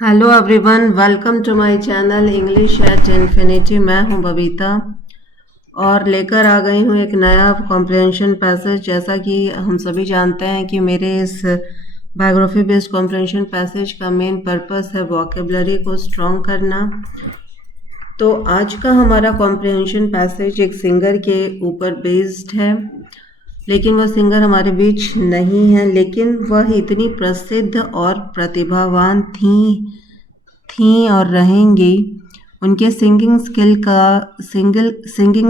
Hello everyone, welcome to my channel English at infinity. मैं हूं बबीता और लेकर आ गई हूं एक नया कॉम्प्रिहेंशन पैसेज। जैसा कि हम सभी जानते हैं कि मेरे इस बायोग्राफी बेस्ड कॉम्प्रिहेंशन पैसेज का मेन पर्पस है वोकेबलरी को स्ट्रॉन्ग करना। तो आज का हमारा कॉम्प्रिहेंशन पैसेज एक सिंगर के ऊपर बेस्ड है, लेकिन वह सिंगर हमारे बीच नहीं है, लेकिन वह इतनी प्रसिद्ध और प्रतिभावान थी और रहेंगी। उनके सिंगिंग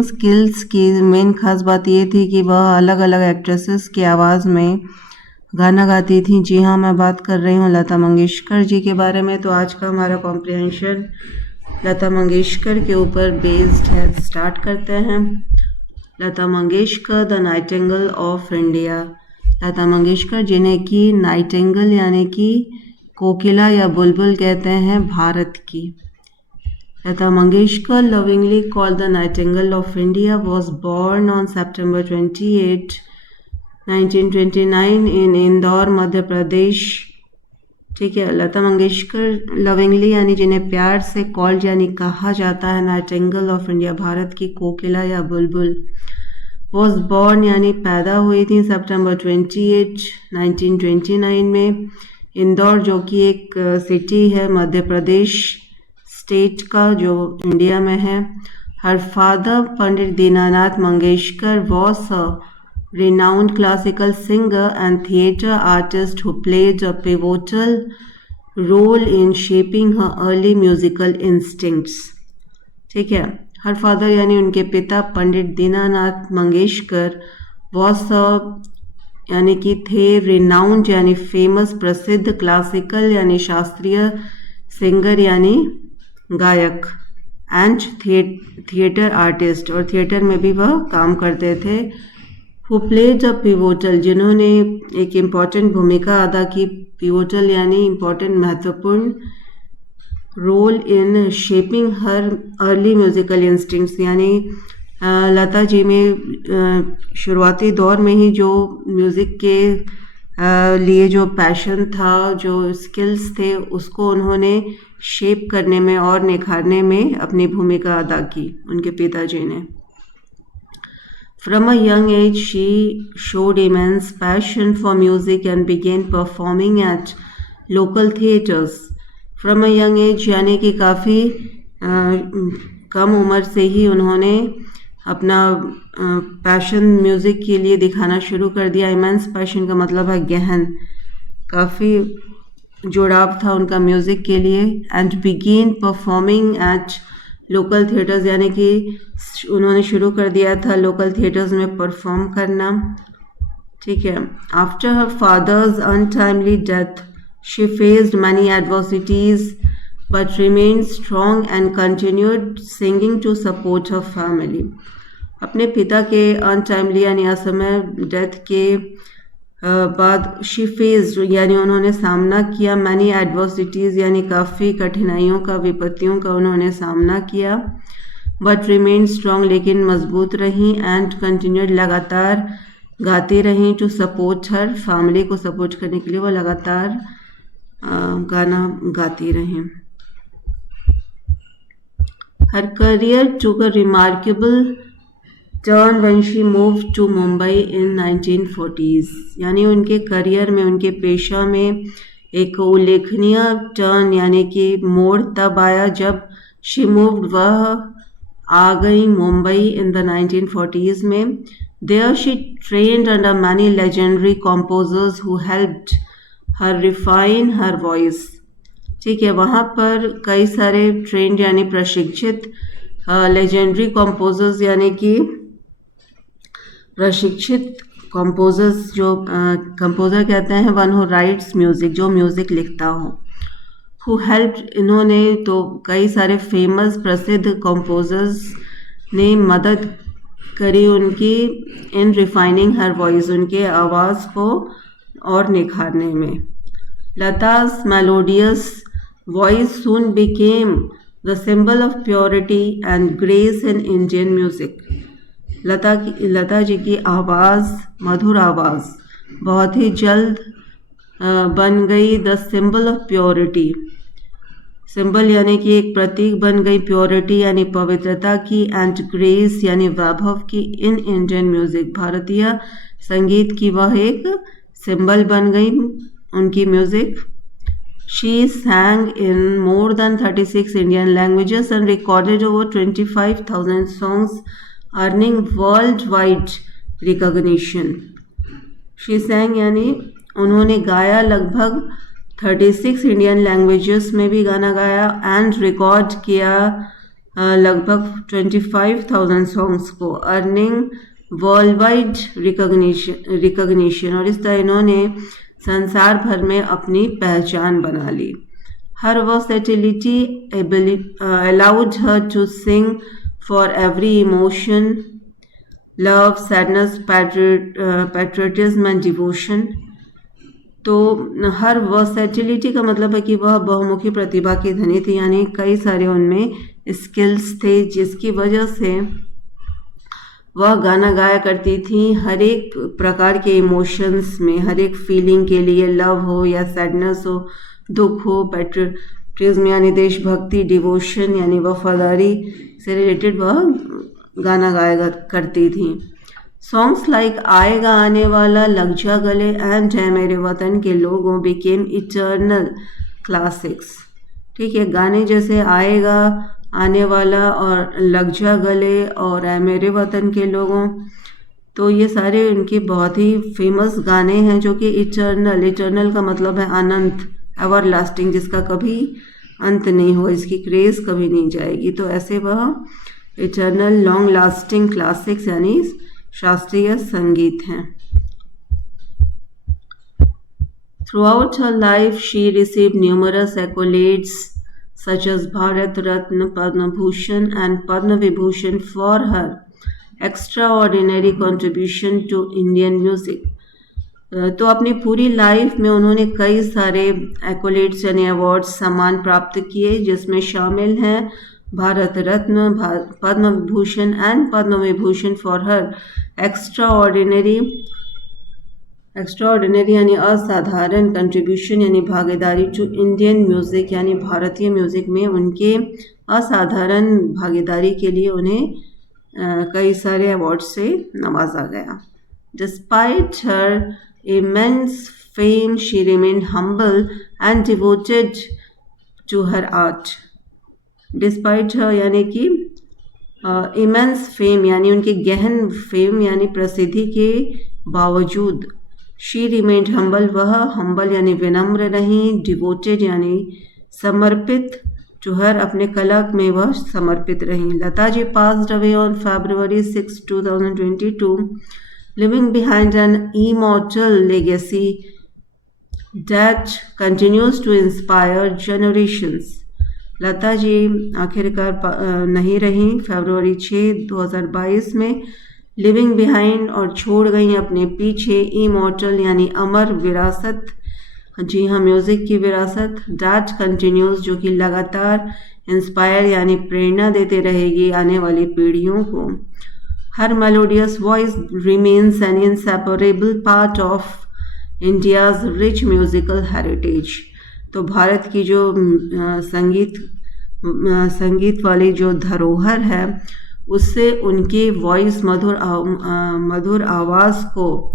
स्किल्स की मेन खास बात ये थी कि वह अलग अलग एक्ट्रेसेस की आवाज़ में गाना गाती थी। जी हाँ, मैं बात कर रही हूँ लता मंगेशकर जी के बारे में। तो आज का हमारा कॉम्प्रिहेंशन लता मंगेशकर के ऊपर बेस्ड है। स्टार्ट करते हैं। Lata Mangeshkar the nightingale of India. Lata Mangeshkar जिन्हें कि नाइटिंगेल यानी कि कोकिला या बुलबुल कहते हैं, भारत की। Lata Mangeshkar, lovingly called the Nightingale of India, was born on September 28, 1929 in Indore, Madhya Pradesh. ठीक है। लता मंगेशकर लविंगली यानी जिन्हें प्यार से कॉल्ड यानी कहा जाता है नाइटिंगेल ऑफ इंडिया, भारत की कोकिला या बुलबुल। वॉज बॉर्न यानी पैदा हुई थी सितंबर 28, 1929 में इंदौर, जो कि एक सिटी है मध्य प्रदेश स्टेट का, जो इंडिया में है। Her father Pandit Dinanath Mangeshkar was a renowned classical singer and theatre artist who played a pivotal role in shaping her early musical instincts। ठीक है। हर फादर यानी उनके पिता पंडित दीनानाथ मंगेशकर, वॉस यानी कि थे, रिनाउंड यानी फेमस, प्रसिद्ध, क्लासिकल यानी शास्त्रीय, सिंगर यानी गायक, एंड थिएटर आर्टिस्ट और थिएटर में भी वह काम करते थे। हु प्लेड अ पिवोटल, जिन्होंने एक इम्पॉर्टेंट भूमिका अदा की, पिवोटल यानी इम्पॉर्टेंट, महत्वपूर्ण, role in shaping her early musical instincts, यानी लता जी में शुरुआती दौर में ही जो म्यूज़िक के लिए जो पैशन था, जो स्किल्स थे, उसको उन्होंने शेप करने में और निखारने में अपनी भूमिका अदा की, उनके पिताजी ने। From a young age, she showed immense passion for music and began performing at local theatres। From a young age यानी कि काफ़ी कम उम्र से ही उन्होंने अपना पैशन म्यूज़िक के लिए दिखाना शुरू कर दिया। इमेंस पैशन का मतलब है गहन, काफ़ी जुड़ाव था उनका म्यूज़िक के लिए। And begin performing at local theatres, यानी कि उन्होंने शुरू कर दिया था लोकल थिएटर्स में परफॉर्म करना। ठीक है। After her father's untimely death, she faced many adversities but remained strong and continued singing to support her family. अपने पिता के अनटाइमली यानी असमय डेथ के बाद शी फेस्ड यानी उन्होंने सामना किया, मैनी एडवर्सिटीज़ यानी काफ़ी कठिनाइयों का, विपत्तियों का उन्होंने सामना किया। बट रिमेन स्ट्रॉन्ग, लेकिन मजबूत रहीं। एंड कंटिन्यूड, लगातार गाती रहीं। टू सपोर्ट हर, फैमिली को सपोर्ट करने के लिए वो लगातार गाना गाती रहें। Her career took a remarkable turn when she move to Mumbai in 1940s, यानी उनके करियर में, उनके पेशा में एक उल्लेखनीय टर्न यानी कि मोड़ तब आया जब शी मूव्ड, वह आ गई मुंबई इन द 1940s में। There she trained under many legendary composers who helped her refine her voice. ठीक है। वहाँ पर कई सारे ट्रेंड यानी प्रशिक्षित, लेजेंडरी कंपोजर्स यानी कि प्रशिक्षित कंपोजर्स, जो कंपोजर कहते हैं वन हु राइट्स म्यूज़िक, जो म्यूज़िक लिखता हो। हु हेल्प्ड, इन्होंने तो कई सारे फेमस प्रसिद्ध कंपोजर्स ने मदद करी उनकी इन रिफाइनिंग हर वॉइस, उनके आवाज़ को और निखारने में। लता's melodious voice soon became the symbol of purity and grace in Indian music। Lata ji की आवाज़, मधुर आवाज़, बहुत ही जल्द बन गई the symbol of purity, symbol यानी कि एक प्रतीक बन गई, प्योरिटी यानी पवित्रता की, एंड ग्रेस यानी वैभव की। इन इंडियन म्यूजिक, भारतीय संगीत की वह एक सिंबल बन गई उनकी music. She sang in more than 36 Indian languages and recorded over 25,000 songs, earning worldwide recognition. She sang यानी उन्होंने गाया लगभग 36 इंडियन लैंग्वेजेस में भी गाना गाया, एंड रिकॉर्ड किया लगभग 25,000 सॉन्ग्स को, अर्निंग वर्ल्ड वाइड रिकॉग्निशन। और इस तरह इन्होंने संसार भर में अपनी पहचान बना ली। Her versatility allowed her to sing for every emotion, love, sadness, patriotism and devotion. तो हर वर्सेटिलिटी का मतलब है कि वह बहुमुखी प्रतिभा की धनी थी, यानी कई सारे उनमें स्किल्स थे जिसकी वजह से वह गाना गाया करती थी हर एक प्रकार के इमोशंस में, हर एक फीलिंग के लिए, लव हो या सैडनेस हो, दुख हो, पैट्रियटिज्म यानी देशभक्ति, डिवोशन यानी वफादारी से रिलेटेड वह गाना गाया करती थी। सॉन्ग्स लाइक आएगा आने वाला, लग जा गले एंड है मेरे वतन के लोगों बिकेम इटर्नल क्लासिक्स। ठीक है, गाने जैसे आएगा आने वाला और लग जा गले और है मेरे वतन के लोगों, तो ये सारे उनके बहुत ही फेमस गाने हैं जो कि इटर्नल का मतलब है अनंत, एवर लास्टिंग, जिसका कभी अंत नहीं हो, इसकी क्रेज कभी नहीं जाएगी। तो ऐसे वह इटर्नल लॉन्ग लास्टिंग क्लासिक्स यानी शास्त्रीय संगीत हैं। Throughout her life, she received numerous accolades such as Bharat Ratna, Padma Bhushan and Padma Vibhushan for her extraordinary contribution to Indian music. तो अपनी पूरी लाइफ में उन्होंने कई सारे एक्कोलेट्स यानी अवार्ड्स, सम्मान प्राप्त किए, जिसमें शामिल हैं Bharat Ratna, Padma Vibhushan and Padma Vibhushan for her extraordinary यानी असाधारण कंट्रीब्यूशन यानी भागीदारी टू इंडियन म्यूजिक यानी भारतीय म्यूजिक में उनके असाधारण भागीदारी के लिए उन्हें कई सारे अवार्ड से नवाजा गया। Despite her immense fame she remained humble and devoted to her art. Despite her यानी कि इमेंस फेम यानी उनकी गहन फेम यानी प्रसिद्धि के बावजूद, शी रिमेन्ड हम्बल वह हम्बल यानी विनम्र रही, डिवोटेड यानी समर्पित, टू हर अपने कला में वह समर्पित रही। Lata ji passed away on February 6, 2022, living behind an immortal legacy that continues to inspire generations. Lata ji आखिरकार नहीं रही फरवरी 6, 2022 में, लिविंग बिहाइंड और छोड़ गई अपने पीछे इमॉर्टल यानी अमर विरासत, जी हाँ म्यूज़िक की विरासत, दैट कंटिन्यूज जो कि लगातार, इंस्पायर यानी प्रेरणा देते रहेगी आने वाली पीढ़ियों को। Her melodious voice remains an inseparable part of India's rich musical heritage. तो भारत की जो संगीत वाली जो धरोहर है उससे उनकी वॉइस मधुर आवाज़ को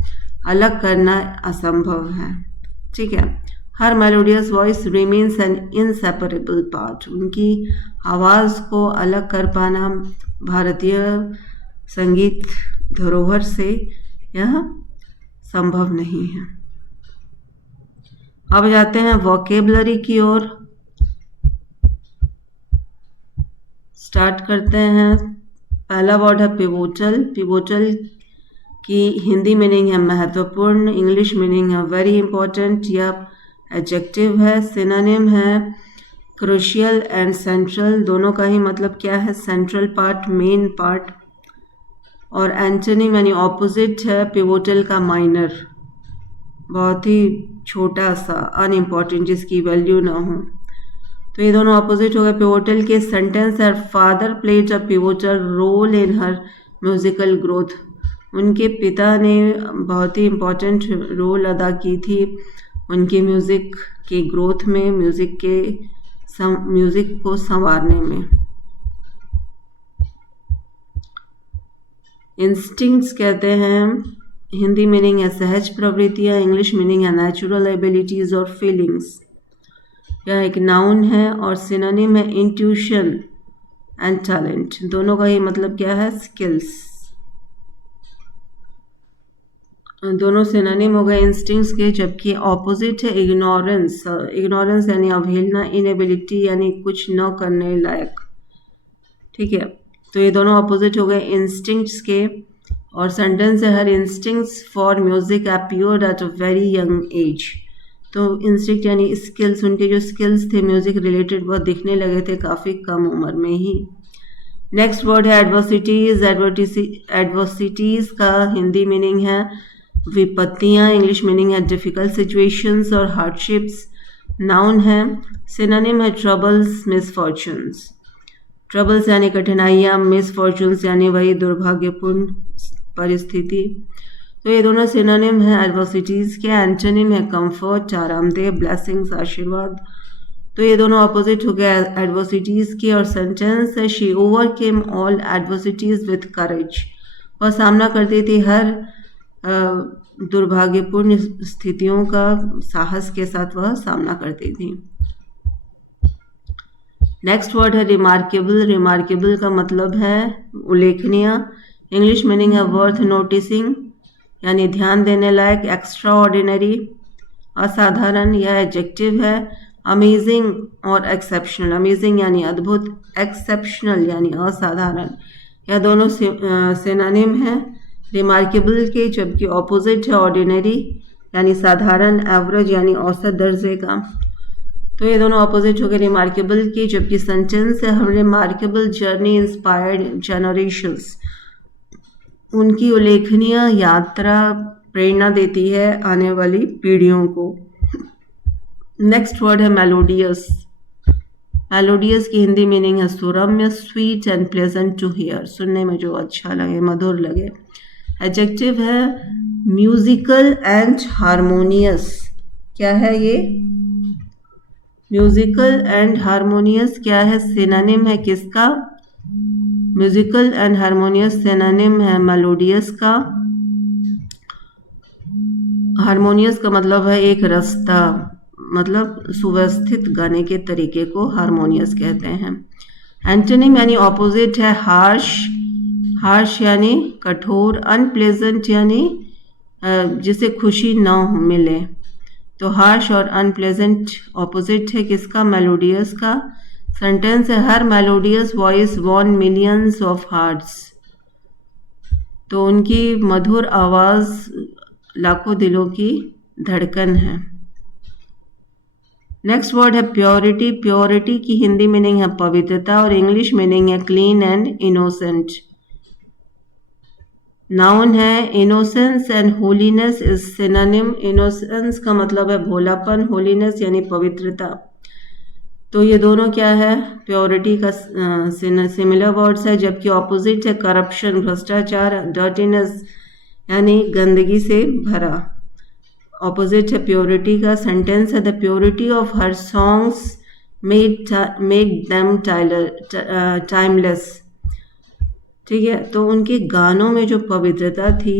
अलग करना असंभव है। ठीक है, her melodious voice remains an inseparable part, उनकी आवाज़ को अलग कर पाना भारतीय संगीत धरोहर से यह संभव नहीं है। अब जाते हैं वोकेबलरी की ओर, स्टार्ट करते हैं। पहला वर्ड है पिवोटल। पिवोटल की हिंदी मीनिंग है महत्वपूर्ण, इंग्लिश मीनिंग है वेरी इंपॉर्टेंट या एडजेक्टिव है। सिनोनिम है क्रूशियल एंड सेंट्रल, दोनों का ही मतलब क्या है, सेंट्रल पार्ट, मेन पार्ट। और एंटोनिम यानी ऑपोजिट है पिवोटल का माइनर, बहुत ही छोटा सा, अनइम्पॉर्टेंट, जिसकी वैल्यू ना हो। तो ये दोनों ऑपोजिट हो गए। पिवोटल के सेंटेंस है father played a pivotal role in her musical growth, उनके पिता ने बहुत ही इम्पोर्टेंट रोल अदा की थी उनके म्यूज़िक के ग्रोथ में, म्यूज़िक के म्यूजिक को संवारने में। इंस्टिंक्ट्स कहते हैं, हिंदी मीनिंग है सहज प्रवृत्तियाँ, इंग्लिश मीनिंग है नेचुरल एबिलिटीज और फीलिंग्स। यह एक नाउन है और सिनोनिम है इंट्यूशन एंड टैलेंट। दोनों का ही मतलब क्या है, स्किल्स। दोनों सिनोनिम हो गए इंस्टिंक्ट्स के, जबकि ऑपोजिट है इग्नोरेंस। इग्नोरेंस यानी अवहेलना, इनएबिलिटी यानी कुछ न करने लायक। ठीक है, तो ये दोनों ऑपोजिट हो गए इंस्टिंक्ट्स के। और सेंटेंस है her instincts for music appeared at a very young age. तो इंस्टिंक्ट यानी स्किल्स, उनके जो स्किल्स थे म्यूजिक रिलेटेड वह दिखने लगे थे काफ़ी कम उम्र में ही। नेक्स्ट वर्ड है एडवर्सिटीज। एडवर्सिटीज का हिंदी मीनिंग है विपत्तियाँ, इंग्लिश मीनिंग है डिफिकल्ट सिचुएशंस और हार्डशिप्स। नाउन है, सिनोनिम है ट्रबल्स, मिसफॉर्चून्स। ट्रबल्स यानी कठिनाइयाँ, मिसफॉर्चून्स यानी वही दुर्भाग्यपूर्ण परिस्थिति। तो ये दोनों सिनोनिम है एडवर्सिटीज के। एंटोनिम है कंफर्ट, आरामदेह, ब्लेसिंग्स, आशीर्वाद। तो ये दोनों अपोजिट हो गए एडवर्सिटीज के। और सेंटेंस है she overcame all adversities with करेज। वह सामना करती थी हर दुर्भाग्यपूर्ण स्थितियों का साहस के साथ वह सामना करती थी। नेक्स्ट वर्ड है रिमार्केबल। रिमार्केबल का मतलब है उल्लेखनीय। इंग्लिश मीनिंग है वर्थ नोटिसिंग यानी ध्यान देने लायक, एक्स्ट्रा ऑर्डिनरी, असाधारण। यह एडजेक्टिव है। अमेजिंग और एक्सेप्शनल। अमेजिंग यानी अद्भुत, एक्सेप्शनल यानी असाधारण। यह दोनों सिनोनिम है रिमार्केबल के, जबकि ऑपोजिट है ऑर्डिनरी यानी साधारण, एवरेज यानी औसत दर्जे का। तो ये दोनों ऑपोजिट हो गए रिमार्केबल के, जबकि सेंटेंस है रिमार्केबल जर्नी इंस्पायर्ड जनरेशंस। उनकी उल्लेखनीय यात्रा प्रेरणा देती है आने वाली पीढ़ियों को। नेक्स्ट वर्ड है मेलोडियस। मेलोडियस की हिंदी मीनिंग है सुरम्य, sweet and pleasant to hear. सुनने में जो अच्छा लगे, मधुर लगे। एडजेक्टिव है म्यूजिकल एंड हारमोनियस। क्या है ये? म्यूजिकल एंड हारमोनियस क्या है? सिनोनिम है किसका? म्यूजिकल एंड हारमोनियस सिनोनिम है मेलोडियस का। हारमोनियस का मतलब है एक रास्ता, मतलब सुव्यवस्थित गाने के तरीके को हारमोनियस कहते हैं। एंटोनिम यानी ऑपोजिट है हार्श। हार्श यानी कठोर, अनप्लेजेंट यानी जिसे खुशी न मिले। तो हार्श और अनप्लेजेंट ऑपोजिट है किसका? मेलोडियस का। सेंटेंस है her melodious voice won millions of hearts. तो उनकी मधुर आवाज लाखों दिलों की धड़कन है। नेक्स्ट वर्ड है प्योरिटी। प्योरिटी की हिंदी मीनिंग है पवित्रता और इंग्लिश मीनिंग है क्लीन एंड इनोसेंट। नाउन है innocence and holiness is synonym. Innocence का मतलब है भोलापन, होलीनेस यानी पवित्रता। तो ये दोनों क्या है? प्योरिटी का सिमिलर वर्ड्स है, जबकि ऑपोजिट है करप्शन, भ्रष्टाचार, डर्टीनेस यानी गंदगी से भरा। ऑपोजिट है प्योरिटी का। सेंटेंस है the purity of her songs make them timeless. ठीक है, तो उनके गानों में जो पवित्रता थी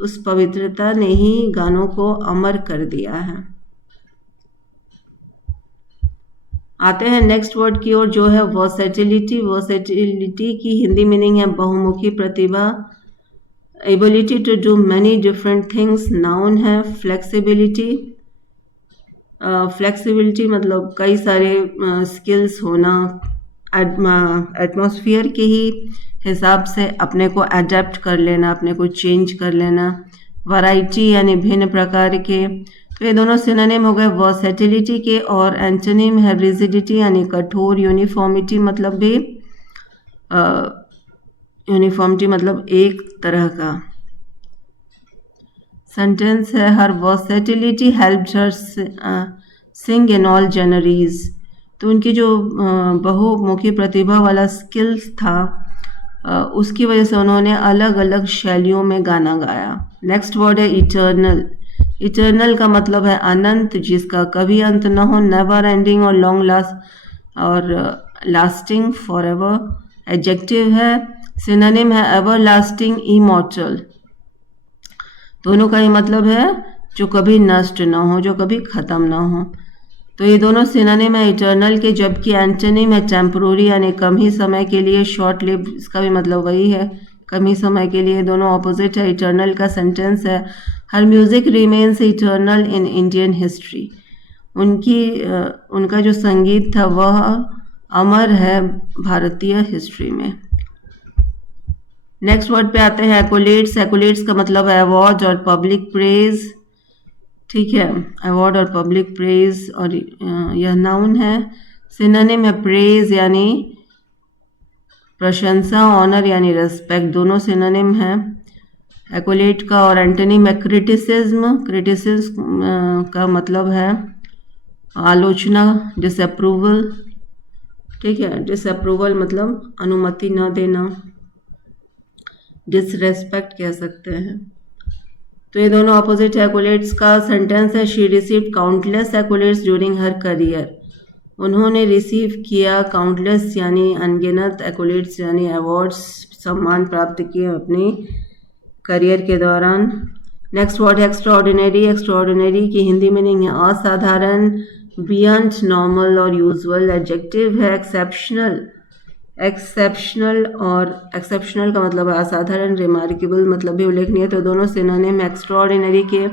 उस पवित्रता ने ही गानों को अमर कर दिया है। आते हैं नेक्स्ट वर्ड की ओर जो है वर्सेटिलिटी। वर्सेटिलिटी की हिंदी मीनिंग है बहुमुखी प्रतिभा, ability to do many different things. Noun है फ्लेक्सिबिलिटी। फ्लेक्सिबिलिटी मतलब कई सारे स्किल्स होना, एटमॉस्फेयर के ही हिसाब से अपने को अडेप्ट कर लेना, अपने को चेंज कर लेना। वैरायटी यानी भिन्न प्रकार के। तो ये दोनों सिनोनिम हो गए वर्सेटिलिटी के। और एंटोनिम है रिजिडिटी यानी कठोर, यूनिफॉर्मिटी मतलब भी यूनिफॉर्मिटी मतलब एक तरह का। सेंटेंस है her versatility helped her sing in all genres. तो उनकी जो बहुमुखी प्रतिभा वाला स्किल्स था उसकी वजह से उन्होंने अलग अलग शैलियों में गाना गाया। नेक्स्ट वर्ड है इटर्नल। इटर्नल का मतलब है अनंत, जिसका कभी अंत न हो, नेवर एंडिंग और और लास्टिंग फॉर एवर एडजेक्टिव है, सिनोनिम है एवर लास्टिंग, इमॉर्टल, दोनों का ही मतलब है जो कभी नष्ट ना हो, जो कभी ख़त्म ना हो। तो ये दोनों सिनोनिम है इटर्नल के, जबकि एंटोनिम है टेम्पोररी यानी कम ही समय के लिए, शॉर्ट लिव, इसका भी मतलब वही है, कम ही समय के लिए। दोनों ऑपोजिट है। इटर्नल का सेंटेंस है her music remains eternal in Indian history, उनका जो संगीत था वह अमर है भारतीय हिस्ट्री में। नेक्स्ट वर्ड पे आते हैं एक्कोलेट्स। एक्कोलेट्स का मतलब है अवार्ड और पब्लिक प्रेज, ठीक है, अवार्ड और पब्लिक प्रेज, और यह नाउन है। सिनोनिम है प्रेज यानी प्रशंसा, ऑनर यानी रेस्पेक्ट, दोनों सिनोनिम है एक्कोलेट का। और एंटोनिम है क्रिटिसिज्म। क्रिटिसिज्म का मतलब है आलोचना, डिसअप्रूवल, ठीक है, डिसअप्रूवल मतलब अनुमति न देना, डिसरेस्पेक्ट कह सकते हैं। तो ये दोनों ऑपोजिट एक्कोलेट्स का सेंटेंस है she received countless accolades during her career, उन्होंने रिसीव किया काउंटलेस यानी अनगिनत, एक्कोलेट्स यानी अवार्ड्स, सम्मान प्राप्त किए अपने करियर के दौरान। नेक्स्ट वर्ड है एक्स्ट्राऑर्डिनरी। एक्स्ट्राऑर्डिनरी की हिंदी मीनिंग है असाधारण, बियॉन्ड नॉर्मल और यूजुअल। एडजेक्टिव है एक्सेप्शनल। एक्सेप्शनल और एक्सेप्शनल का मतलब है असाधारण, रिमार्केबल मतलब भी उल्लेखनीय। तो दोनों सिनोनिम एक्स्ट्राऑर्डिनरी के,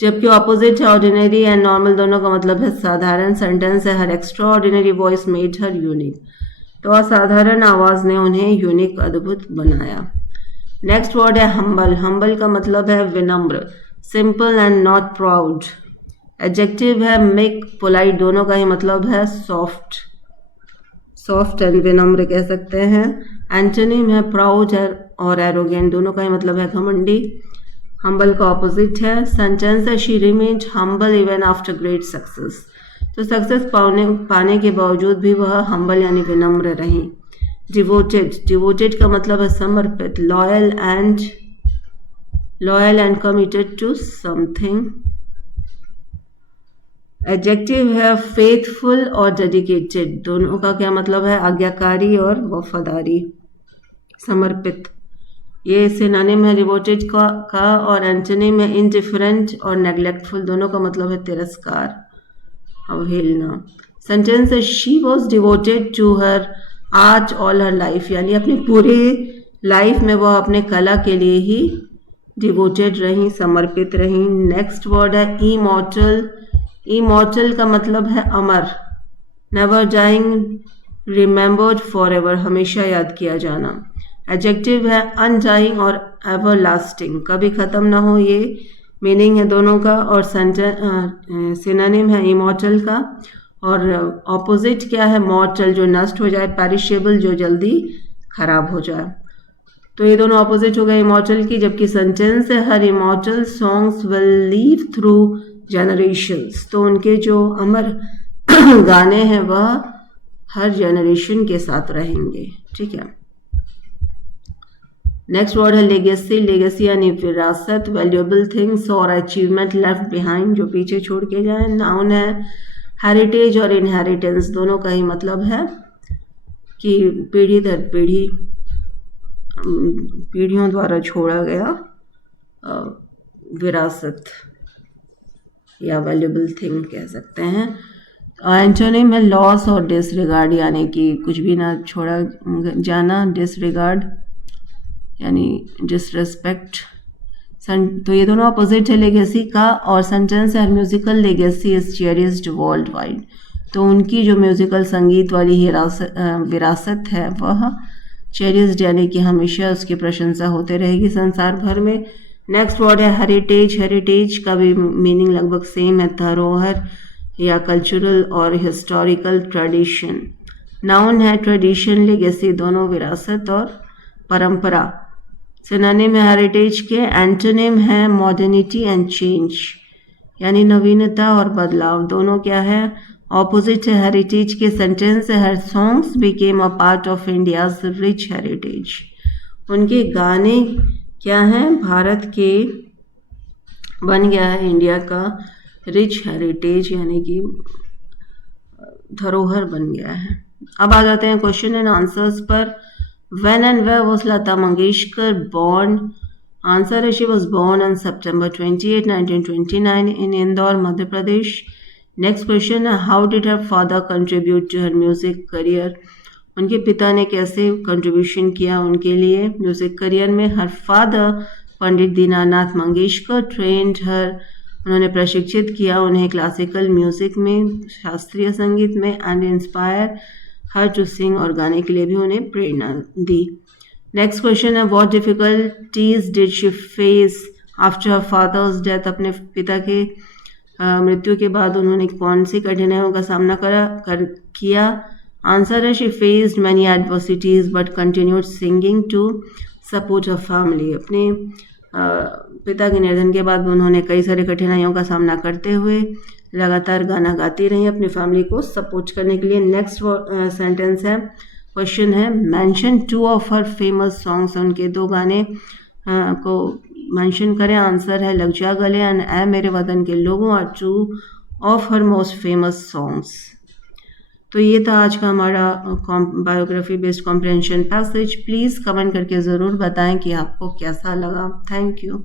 जबकि ऑपोजिट है ऑर्डिनरी एंड नॉर्मल, दोनों का मतलब है साधारण। सेंटेंस है her extraordinary voice made her unique, तो असाधारण आवाज़ ने उन्हें यूनिक, अद्भुत बनाया। नेक्स्ट वर्ड है हम्बल। हम्बल का मतलब है विनम्र, simple and not proud. Adjective है मेक, पोलाइट, दोनों का ही मतलब है सॉफ्ट, सॉफ्ट एंड विनम्र कह सकते हैं। एंटोनिम है प्राउड और एरोगेंट, दोनों का ही मतलब है घमंडी। हम्बल का ऑपोजिट है। सेंटेंस है she remained humble even after great success, तो सक्सेस पाने के बावजूद भी वह हम्बल यानी विनम्र रही। डिवोटेड। डिवोटेड का मतलब है समर्पित, loyal and committed to something. Adjective है फेथफुल और डेडिकेटेड, दोनों का क्या मतलब है आज्ञाकारी और वफादारी, समर्पित। ये सिनोनिम है डिवोटेड का और एंटोनिम है इनडिफरेंट और नेग्लेक्टफुल, दोनों का मतलब है तिरस्कार, अवहेलना। सेंटेंस है she was devoted to her art all her life, यानी अपनी पूरी लाइफ में वह अपने कला के लिए ही डिवोटेड रही, समर्पित रही। नेक्स्ट वर्ड है इमॉर्टल। इमॉर्टल का मतलब है अमर, never dying, remembered for ever, हमेशा याद किया जाना। एडजेक्टिव है अनडाइंग और एवर लास्टिंग, कभी ख़त्म ना हो, ये मीनिंग है दोनों का। और सिनोनिम है इमॉर्टल का। और ऑपोजिट क्या है मॉर्टल, जो नष्ट हो जाए, पेरिशेबल, जो जल्दी खराब हो जाए। तो ये दोनों ऑपोजिट हो गए इमॉर्टल की, जबकि सेंटेंस है her immortal songs will live through generations, तो उनके जो अमर गाने हैं वह हर जनरेशन के साथ रहेंगे, ठीक है। नेक्स्ट वर्ड है लेगेसी। लेगेसी यानी विरासत, वैल्यूएबल थिंग्स और अचीवमेंट लेफ्ट बिहाइंड, जो पीछे छोड़ के जाए। नाउन है हेरिटेज और इनहेरिटेंस, दोनों का ही मतलब है कि पीढ़ी दर पीढ़ी, पीढ़ियों द्वारा छोड़ा गया विरासत या वैल्यूएबल थिंग कह सकते हैं। एंटोनिम है लॉस और डिसरिगार्ड, यानी कि कुछ भी ना छोड़ा जाना, डिसरिगार्ड यानी डिसरेस्पेक्ट। तो ये दोनों अपोजिट है लेगेसी का। और सेंटेंस है musical legacy is cherished world wide, तो उनकी जो म्यूजिकल संगीत वाली विरासत है वह चेरिश्ड यानी कि हमेशा उसकी प्रशंसा होते रहेगी संसार भर में। नेक्स्ट वर्ड है हेरिटेज। हेरिटेज का भी मीनिंग लगभग सेम है, धरोहर या कल्चरल और हिस्टोरिकल ट्रेडिशन। नाउन है ट्रेडिशन, लेगेसी, दोनों विरासत और परंपरा। सिनोनिम है हेरिटेज के। एंटोनिम है मॉडर्निटी एंड चेंज, यानी नवीनता और बदलाव, दोनों क्या है ऑपोजिट है हेरिटेज के। सेंटेंस है हर songs became a part of India's rich heritage, उनके गाने क्या हैं भारत के, बन गया है इंडिया का रिच हेरिटेज यानी कि धरोहर बन गया है। अब आ जाते हैं क्वेश्चन एंड आंसर्स पर। When and where was Lata Mangeshkar born? Answer is she was born on September 28, 1929 in Indore, Madhya Pradesh. Next question, how did her father contribute to her music career? उनके पिता ने कैसे कंट्रीब्यूशन किया उनके लिए music career में? Her father पंडित Dinanath Mangeshkar trend हर, उन्होंने प्रशिक्षित किया उन्हें क्लासिकल म्यूजिक में, शास्त्रीय संगीत में, and inspire her to sing, और गाने के लिए भी उन्हें प्रेरणा दी। नेक्स्ट क्वेश्चन है, what difficulties did she face after her father's death? अपने पिता के मृत्यु के बाद उन्होंने कौन सी कठिनाइयों का सामना किया? आंसर है, she faced many adversities but continued singing to support her family. अपने पिता के निधन के बाद उन्होंने कई सारी कठिनाइयों का सामना करते हुए लगातार गाना गाती रही अपनी फैमिली को सपोर्ट करने के लिए। नेक्स्ट सेंटेंस है, क्वेश्चन है, mention 2 of her famous songs. उनके 2 गाने को मेंशन करें। आंसर है, लग जा गले एंड ऐ मेरे वतन के लोगों are 2 of her most famous songs. तो ये था आज का हमारा biography based comprehension passage. Please comment करके ज़रूर बताएं कि आपको कैसा लगा। Thank you.